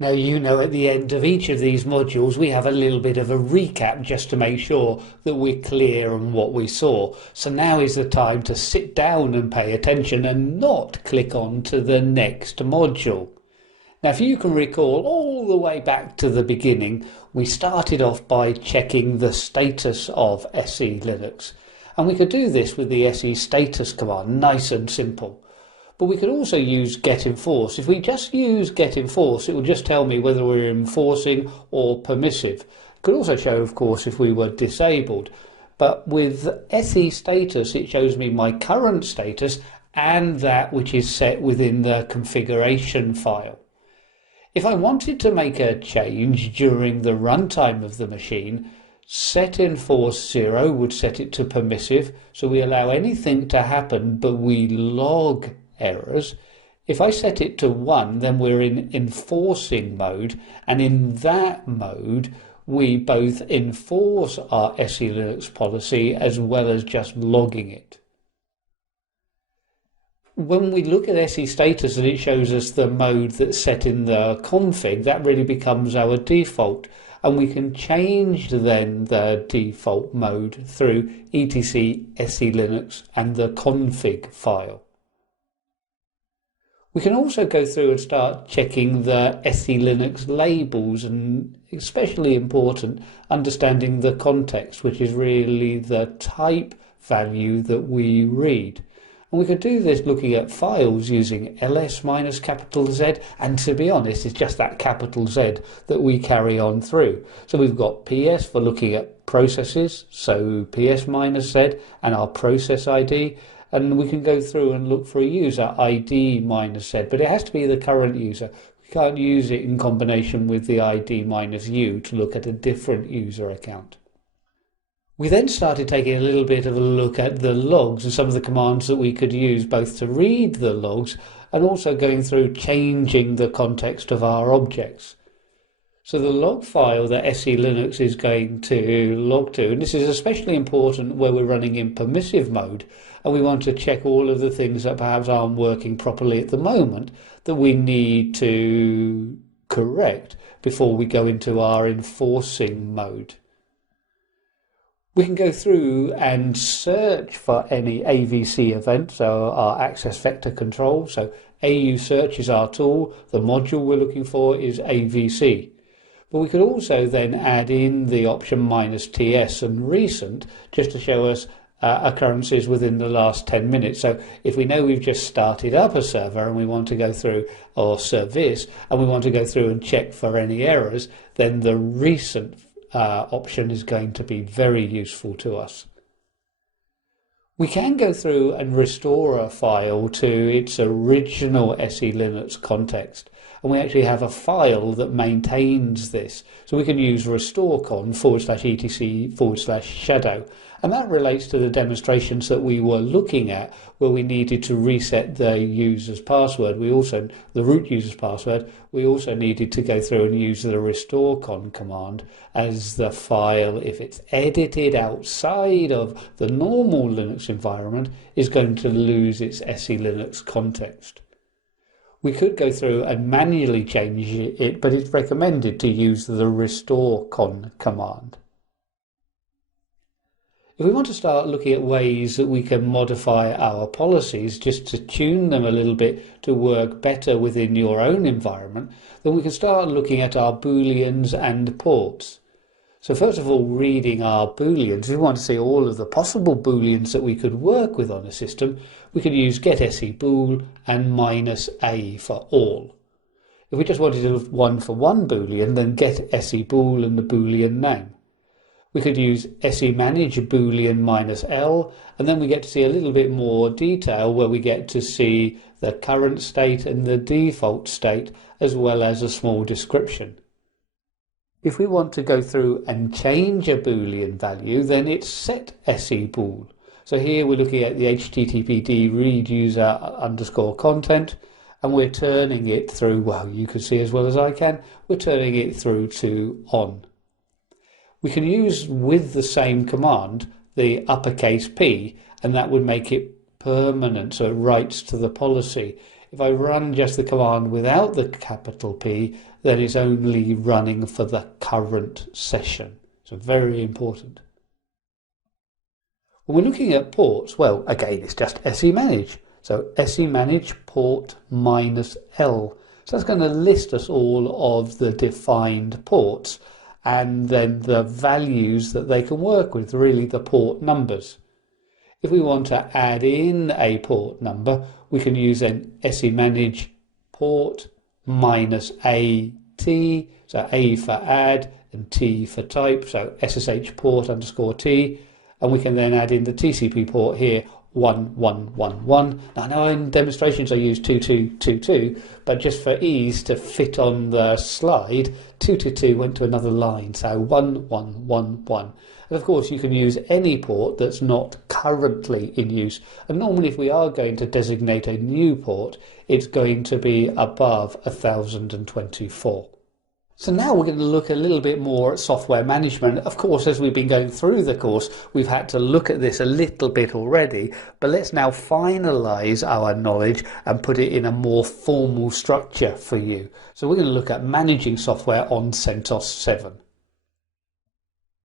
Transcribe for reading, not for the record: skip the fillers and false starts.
Now, you know, at the end of each of these modules, we have a little bit of a recap just to make sure that we're clear on what we saw. So now is the time to sit down and pay attention and not click on to the next module. Now, if you can recall all the way back to the beginning, we started off by checking the status of SE Linux. And we could do this with the SE status command, nice and simple. But we could also use get enforce. If we just use get enforce, it will just tell me whether we're enforcing or permissive. It could also show, of course, if we were disabled. But with SE status, it shows me my current status and that which is set within the configuration file. If I wanted to make a change during the runtime of the machine, set enforce 0 would set it to permissive, so we allow anything to happen but we log errors. If I set it to 1, then we're in enforcing mode, and in that mode we both enforce our SE Linux policy as well as just logging it. When we look at SE status and it shows us the mode that's set in the config, that really becomes our default, and we can change then the default mode through etc SE Linux and the config file. We can also go through and start checking the SE Linux labels, and especially important, understanding the context, which is really the type value that we read. And we could do this looking at files using ls minus capital Z, and to be honest, it's just that capital Z that we carry on through. So we've got ps for looking at processes, so ps minus Z and our process ID, and we can go through and look for a user ID minus Z, but it has to be the current user. We can't use it in combination with the ID minus U to look at a different user account. We then started taking a little bit of a look at the logs and some of the commands that we could use both to read the logs and also going through changing the context of our objects. So the log file that SE Linux is going to log to, and this is especially important where we're running in permissive mode and we want to check all of the things that perhaps aren't working properly at the moment that we need to correct before we go into our enforcing mode. We can go through and search for any AVC event, so our access vector control. So AU search is our tool. The module we're looking for is AVC. But we could also then add in the option -TS and recent just to show us occurrences within the last 10 minutes. So if we know we've just started up a server and we want to go through, or service, and we want to go through and check for any errors, then the recent option is going to be very useful to us. We can go through and restore a file to its original SE Linux context, and we actually have a file that maintains this. So we can use restorecon /etc/shadow, and that relates to the demonstrations that we were looking at where we needed to reset the user's password. The root user's password. We also needed to go through and use the restorecon command, as the file, if it's edited outside of the normal Linux environment, is going to lose its SE Linux context. We could go through and manually change it, but it's recommended to use the restorecon command. If we want to start looking at ways that we can modify our policies just to tune them a little bit to work better within your own environment, then we can start looking at our booleans and ports. So first of all, reading our booleans, if we want to see all of the possible booleans that we could work with on a system, we could use get se bool and -a for all. If we just wanted to do one for one boolean, then get se bool and the boolean name. We could use se manage boolean -l, and then we get to see a little bit more detail where we get to see the current state and the default state, as well as a small description. If we want to go through and change a boolean value, then it's set se bool. So here we're looking at the httpd read user underscore content, and we're turning it through, well, you can see as well as I can, we're turning it through to on. We can use with the same command the uppercase P, and that would make it permanent, so it writes to the policy. If I run just the command without the capital P, then it's only running for the current session. So very important. When we're looking at ports, well, again, it's just semanage. So semanage port minus L. So that's going to list us all of the defined ports and then the values that they can work with, really the port numbers. If we want to add in a port number, we can use an semanage port minus AT, so A for add and T for type, so SSH port underscore T, and we can then add in the TCP port here, 1111. Now I know in demonstrations I use 2222, but just for ease to fit on the slide, 222 went to another line, so 1111. And of course you can use any port that's not currently in use, and normally if we are going to designate a new port, it's going to be above 1024. So now we're going to look a little bit more at software management. Of course, as we've been going through the course, we've had to look at this a little bit already, but let's now finalize our knowledge and put it in a more formal structure for you. So we're going to look at managing software on CentOS 7.